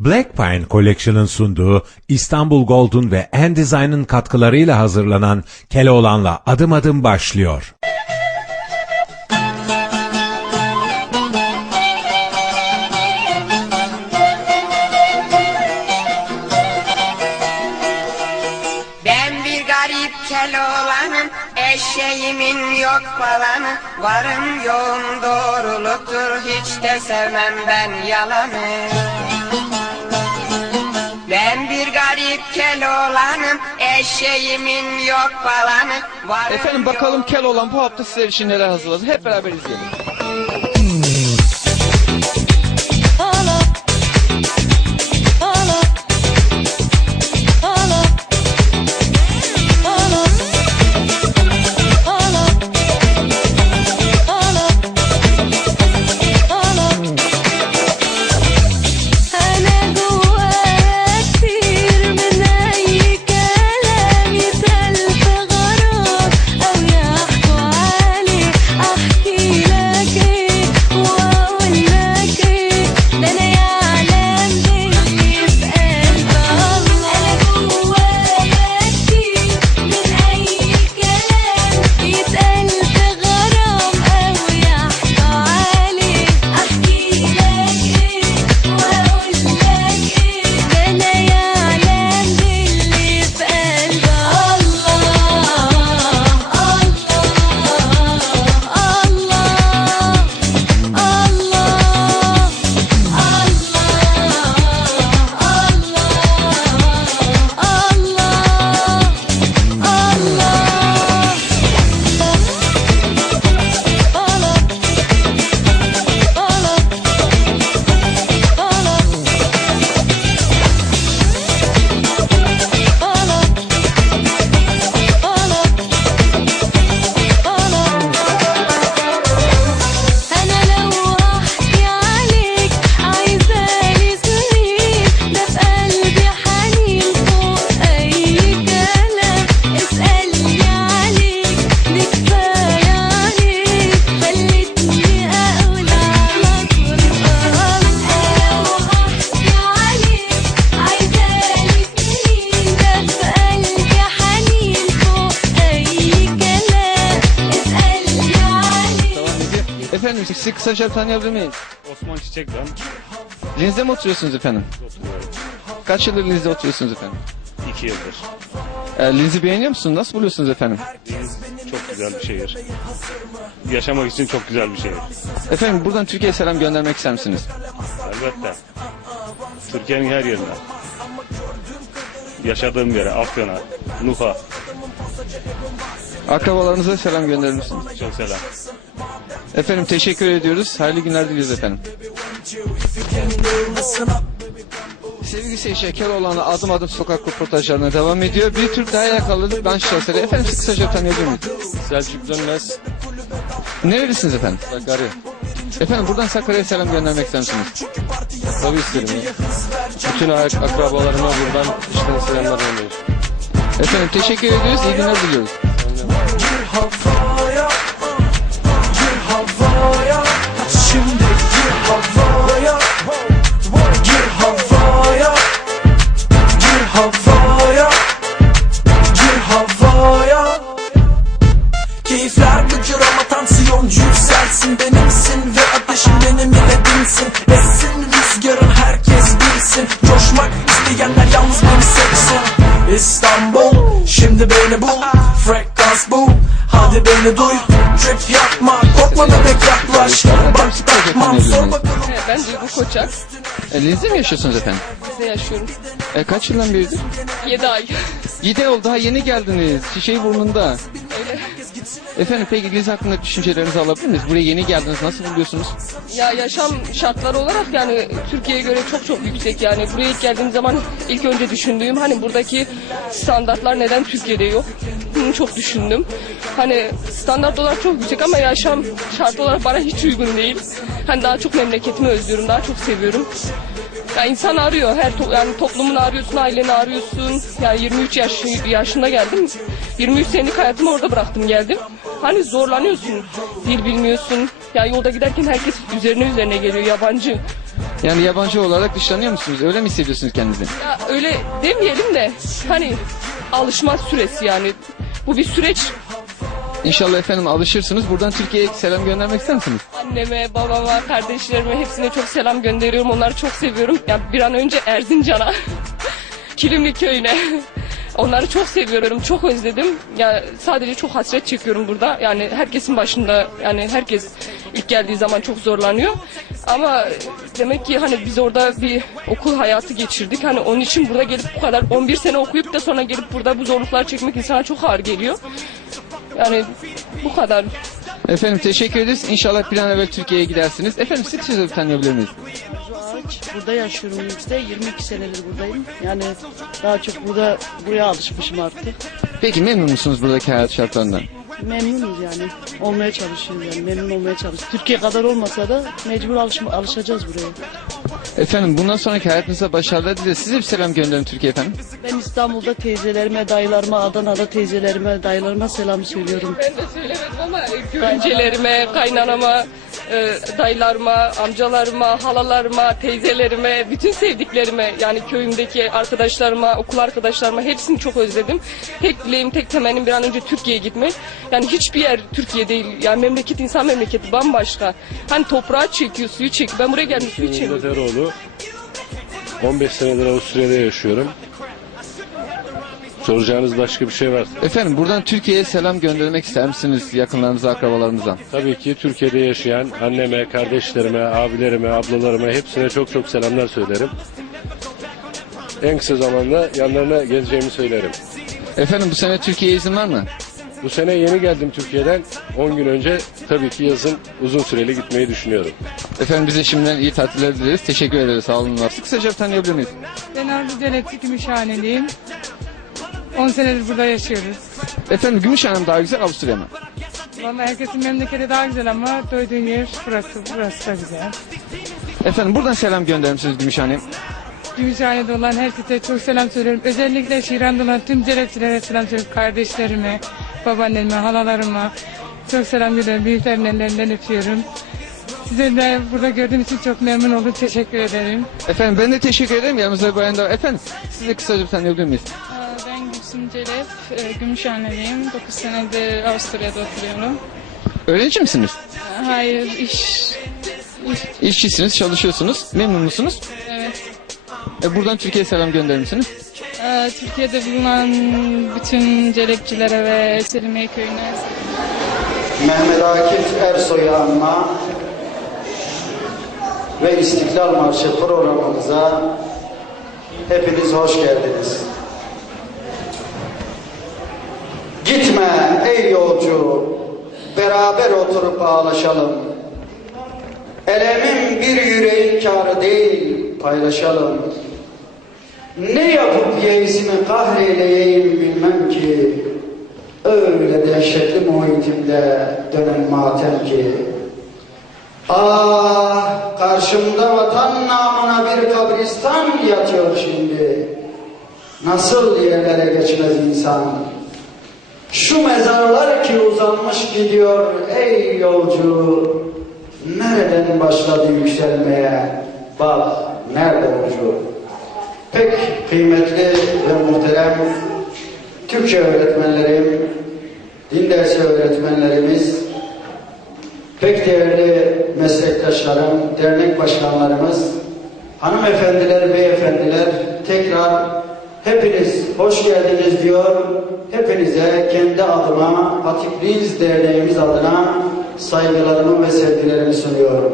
Black Pine Collection'ın sunduğu İstanbul Gold'un ve N-Design'ın katkılarıyla hazırlanan Keloğlan'la adım adım başlıyor. Ben bir garip keloğlanım Eşeğimin yok falanı Varım yoğum doğruluktur Hiç de sevmem ben yalanı bir garip keloğlanım Eşeğimin yok falanı Varım Efendim bakalım yoğum- Keloğlan bu hafta sizler için neler hazırladı. Hep beraber izleyelim. Sizi kısaca tanıyabilir miyiz? Osman Çiçek ben. Linz'de mi oturuyorsunuz efendim? Oturuyorum. Kaç yıldır Linz'de oturuyorsunuz efendim? İki yıldır. E, Linz'i beğeniyor musunuz? Nasıl buluyorsunuz efendim? Deniz çok güzel bir şehir. Yaşamak için çok güzel bir şehir. Efendim buradan Türkiye'ye selam göndermek ister misiniz? Elbette. Türkiye'nin her yerine. Yaşadığım yere, Afyon'a, Nuh'a Akrabalarınıza selam gönderir misiniz? çok selam. Efendim teşekkür ediyoruz. Hayırlı günler diliyoruz efendim. Sevgili seyirciler Keloğlan'la adım adım sokak röportajlarına devam ediyor. Bir Türk daha yakaladık. Ben şahsere. Efendim sizi kısaca tanıyabilir miyiz? Selçuk Dönmez, Nerelisiniz efendim? Sakarya. Efendim buradan Sakarya'ya selam göndermek ister misiniz? Tabii isterim. Bütün ak- akrabalarıma buradan işten selamlar gönderiyorum. Efendim teşekkür ediyoruz. İyi günler diliyoruz. Beni duy Trip yapma korkma bebek yaklaş Bak bakmam sor bakalım Ben Duygu Koçak. E, Linz'de mi yaşıyorsunuz efendim? Size yaşıyorum. E, kaç yıldan beridir? 7 ay. 7 oldu daha yeni geldiniz. Şişeyi burnunda. Efendim peki Liz hakkında düşüncelerinizi alabilir miyiz? Buraya yeni geldiniz. Nasıl buluyorsunuz? Ya yaşam şartları olarak yani Türkiye'ye göre çok çok yüksek yani. Buraya ilk geldiğim zaman ilk önce düşündüğüm hani buradaki standartlar neden Türkiye'de yok? Bunu çok düşündüm. Hani standart olarak çok yüksek ama yaşam şartı olarak bana hiç uygun değil. Hani daha çok memleketimi özlüyorum, daha çok seviyorum. Ya insan arıyor. Her to- yani toplumunu arıyorsun, aileni arıyorsun. Yani 23 yaş yaşında geldim. 23 senelik hayatımı orada bıraktım geldim. Hani zorlanıyorsun. Dil bilmiyorsun. Ya yolda giderken herkes üzerine üzerine geliyor yabancı. Yani yabancı olarak dışlanıyor musunuz? Öyle mi hissediyorsunuz kendinizi? Ya öyle demeyelim de hani alışma süresi yani. Bu bir süreç. İnşallah efendim alışırsınız. Buradan Türkiye'ye selam göndermek ister misiniz? Anneme, babama, kardeşlerime hepsine çok selam gönderiyorum. Onları çok seviyorum. Ya bir an önce Erzincan'a, Kilimli köyüne. Onları çok seviyorum, çok özledim. Ya sadece çok hasret çekiyorum burada. Yani herkesin başında, yani herkes ilk geldiği zaman çok zorlanıyor. Ama demek ki hani biz orada bir okul hayatı geçirdik. Hani onun için burada gelip bu kadar 11 sene okuyup da sonra gelip burada bu zorluklar çekmek insana çok ağır geliyor. Yani bu kadar. Efendim teşekkür ederiz. İnşallah bir an evvel Türkiye'ye gidersiniz. Efendim sizi size tanıyabilir miyiz? Burada yaşıyorum işte 22 senedir buradayım. Yani daha çok burada buraya alışmışım artık. Peki memnun musunuz buradaki hayat şartlarından? Memnunuz yani. Olmaya çalışıyoruz yani. Memnun olmaya çalışıyoruz. Türkiye kadar olmasa da mecbur alışma, alışacağız buraya. Efendim bundan sonraki hayatınızda başarılar dileriz. Size bir selam gönderin Türkiye efendim. Ben İstanbul'da teyzelerime, dayılarıma, Adana'da teyzelerime, dayılarıma selam söylüyorum. Ben de söylemedim ama görümcelerime, kaynanama, e, dayılarıma, amcalarıma, halalarıma, teyzelerime, bütün sevdiklerime yani köyümdeki arkadaşlarıma, okul arkadaşlarıma hepsini çok özledim. Tek dileğim, tek temennim bir an önce Türkiye'ye gitmek. Yani hiçbir yer Türkiye değil. Yani memleket insan memleketi bambaşka. Hani toprağı çekiyor, suyu çekiyor. Ben buraya geldim su içemiyorum. Murat Eroğlu. 15 senedir Avusturya'da yaşıyorum. Soracağınız başka bir şey var. Efendim buradan Türkiye'ye selam göndermek ister misiniz yakınlarınıza, akrabalarınıza? Tabii ki Türkiye'de yaşayan anneme, kardeşlerime, abilerime, ablalarıma hepsine çok çok selamlar söylerim. En kısa zamanda yanlarına geleceğimi söylerim. Efendim bu sene Türkiye'ye izin var mı? Bu sene yeni geldim Türkiye'den. 10 gün önce tabii ki yazın uzun süreli gitmeyi düşünüyorum. Efendim bize şimdiden iyi tatiller dileriz. Teşekkür ederiz. Sağ olun. Kısaca tanıyabilir miyiz? Ben Arzu Denetli Gümüşhaneliyim. 10 senedir burada yaşıyoruz. Efendim Gümüşhane mi daha güzel, Avusturya mı? Vallahi herkesin memleketi daha güzel ama doyduğun yer burası, burası da güzel. Efendim buradan selam gönderir misiniz Gümüşhane'ye? Gümüşhane'de olan herkese çok selam söylüyorum. Özellikle Şiran'da olan tüm celepçilere selam söylüyorum. Kardeşlerime, babaanneme, halalarıma çok selam gönderiyorum. Büyüklerin ellerinden öpüyorum. Size de burada gördüğüm için çok memnun oldum. Teşekkür ederim. Efendim ben de teşekkür ederim. Yanımızda bayan da var. Efendim size kısaca bir tanıyabilir miyiz? Gülsüm Celep, Gümüşhaneliyim. 9 senedir Avusturya'da oturuyorum. Öğrenci misiniz? Hayır, iş İşçisiniz, çalışıyorsunuz. Memnun musunuz? Evet. E, buradan Türkiye'ye selam gönderir misiniz? Ee, Türkiye'de bulunan bütün celepçilere ve Selimiye köyüne Mehmet Akif Ersoy'u anma ve İstiklal Marşı programımıza hepiniz hoş geldiniz. Gitme ey yolcu, beraber oturup ağlaşalım. Elemin bir yüreğin kârı değil, paylaşalım. Ne yapıp yeisimi kahreyleyeyim bilmem ki. Öyle dehşetli muhitimde dönen matem ki. Ah karşımda vatan namına bir kabristan yatıyor şimdi. Nasıl yerlere geçmez insan. Şu mezarlar ki uzanmış gidiyor ey yolcu. Nereden başladı yükselmeye? Bak nerede ucu? Pek kıymetli ve muhterem Türkçe öğretmenlerim, din dersi öğretmenlerimiz, pek değerli meslektaşlarım, dernek başkanlarımız, hanımefendiler, beyefendiler tekrar hepiniz hoş geldiniz diyor. Hepinize kendi adıma, Hatipliyiz Derneğimiz adına saygılarımı ve sevgilerimi sunuyorum.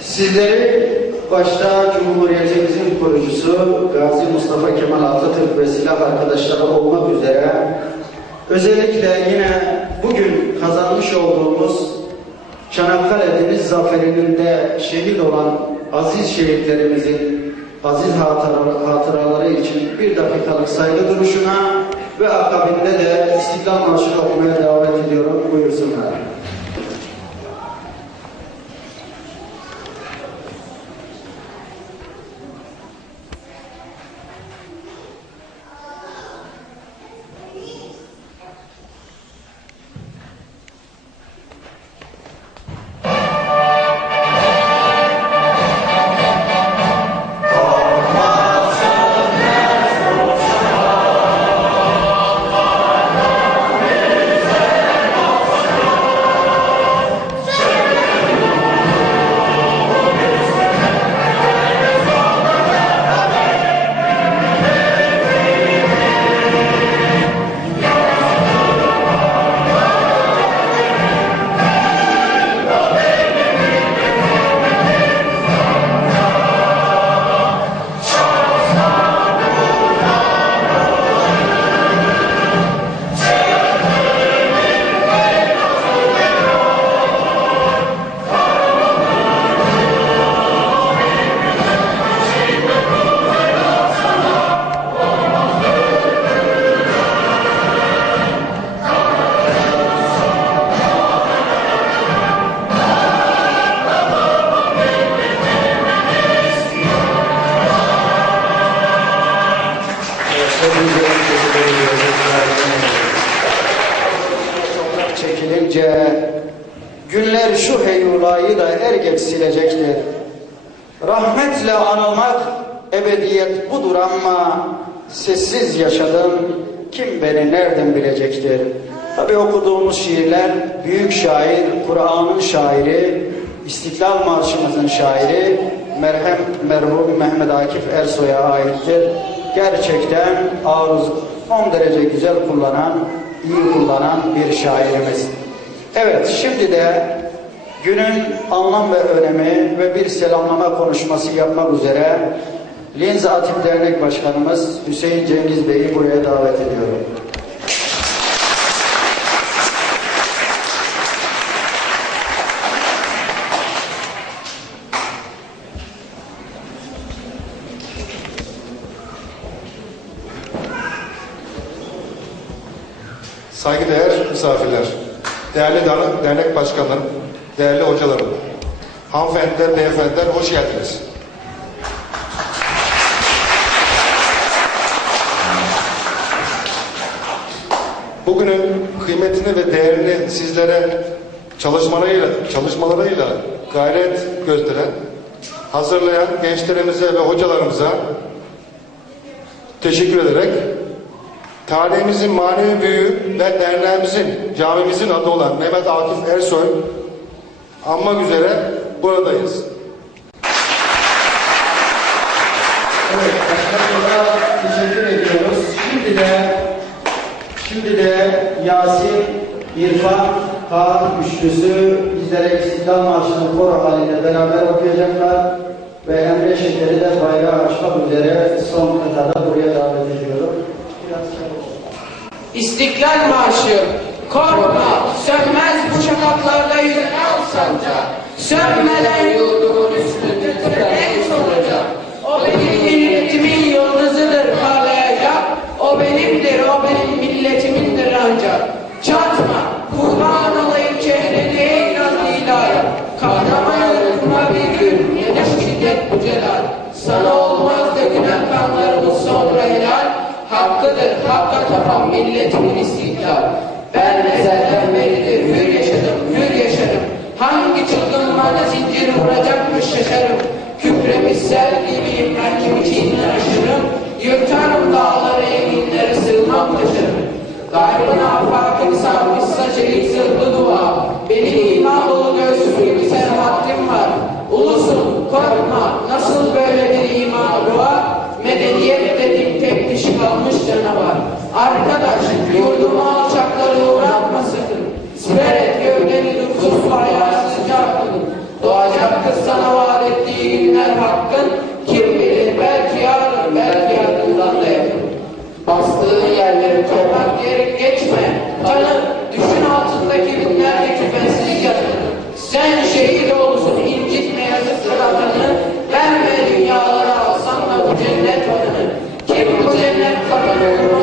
Sizleri başta Cumhuriyetimizin kurucusu Gazi Mustafa Kemal Atatürk ve silah arkadaşları olmak üzere özellikle yine bugün kazanmış olduğumuz Çanakkale Deniz Zaferi'nin de şehit olan aziz şehitlerimizin aziz hatıra- hatıraları için bir dakikalık saygı duruşuna ve akabinde de İstiklal Marşı'nı okumaya davet ediyorum. Buyursunlar. Heyulayı da er geç silecektir. Rahmetle anılmak ebediyet budur ama sessiz yaşadım kim beni nereden bilecektir? Tabi okuduğumuz şiirler büyük şair, Kur'an'ın şairi, İstiklal Marşımızın şairi merhem merhum Mehmet Akif Ersoy'a aittir. Gerçekten aruz son derece güzel kullanan, iyi kullanan bir şairimiz. Evet şimdi de günün anlam ve önemi ve bir selamlama konuşması yapmak üzere Linz Atim Dernek Başkanımız Hüseyin Cengiz Bey'i buraya davet ediyorum. Saygıdeğer misafirler, değerli dernek başkanlarım, değerli hocalarım, hanımefendiler, beyefendiler hoş geldiniz. Bugünün kıymetini ve değerini sizlere çalışmalarıyla, çalışmalarıyla gayret gösteren, hazırlayan gençlerimize ve hocalarımıza teşekkür ederek tarihimizin manevi büyüğü ve derneğimizin, camimizin adı olan Mehmet Akif Ersoy anmak üzere buradayız. Evet, başkanımıza teşekkür ediyoruz. Şimdi de şimdi de Yasin, İrfan, Kaan üçlüsü bizlere İstiklal Marşı'nı koro halinde beraber okuyacaklar ve Emre Şeker'i de bayrağı açmak üzere son kıtada buraya davet ediyorum. Biraz. İstiklal Marşı korkma sönmez bu şafaklarda yüzen al sancak Sönmeden yurdumun üstünde tükenmek olacak O benim milletimin yıldızıdır parlayacak O benimdir o benim milletimindir ancak. Çatma kurban olayım çehreni ey nazilaya Kahraman ırkıma bir gün ne de şiddet bu celal. Sana olmaz dökülen kanlarımız sonra helal. Hakkıdır hakka tapan milletimin istiklal